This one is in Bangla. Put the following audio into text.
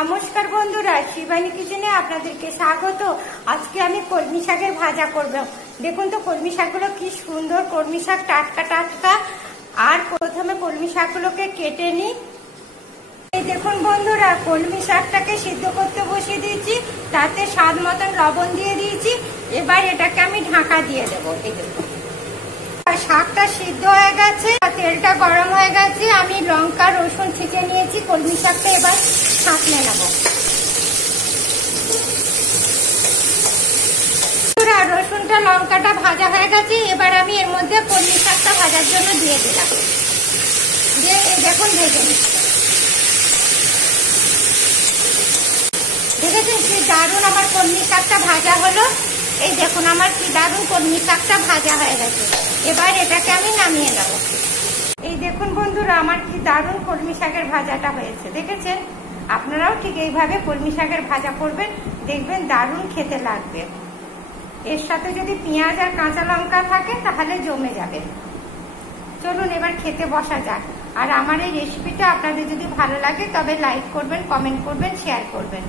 নমস্কার বন্ধুরা, শিবানী কিচেনে আপনাদেরকে স্বাগত। আজকে আমি কলমি শাকের ভাজা করব। দেখুন তো কলমি শাকগুলো কি সুন্দর, কলমি শাক টাটকা টাটকা। আর প্রথমে কলমি শাকগুলোকে কেটে নিই। এই দেখুন বন্ধুরা, কলমি শাকটাকে সিদ্ধ করতে বসিয়ে দিয়েছি, তাতে স্বাদ মতন লবণ দিয়ে দিয়েছি। এবার এটাকে আমি ঢাকা দিয়ে দেবো। এই দেখুন শাকটা সিদ্ধ হয়ে গেছে, তেলটা গরম হয়ে গেছে। আমি লঙ্কা রসুন ছেঁচে নিয়েছি, কলমি শাকটা এবার ছাঁকলে নেব। রসুনটা লঙ্কাটা ভাজা হয়ে গেছে, এবার আমি এর মধ্যে কলমি শাকটা ভাজার জন্য দিয়ে দিলাম। দিয়ে দেখুন ভেজে নিচ্ছি। দেখেছেন কি দারুণ আমার কলমি শাকটা ভাজা হলো। এই দেখুন আমার কি দারুণ কলমি শাকটা ভাজা হয়ে গেছে। এবার এটাকে আমি নামিয়ে নেব। এই দেখুন বন্ধুরা, আমার কি দারুণ কলমি শাকের ভাজাটা হয়েছে। দেখেছেন? আপনারাও ঠিক এইভাবে কলমি শাকের ভাজা করবেন, দেখবেন দারুণ খেতে লাগবে। এর সাথে যদি পেঁয়াজ আর কাঁচা লঙ্কা থাকে তাহলে জমে যাবে। চলুন এবার খেতে বসা যাক। আর আমার এই রেসিপিটা আপনাদের যদি ভালো লাগে তবে লাইক করবেন, কমেন্ট করবেন, শেয়ার করবেন।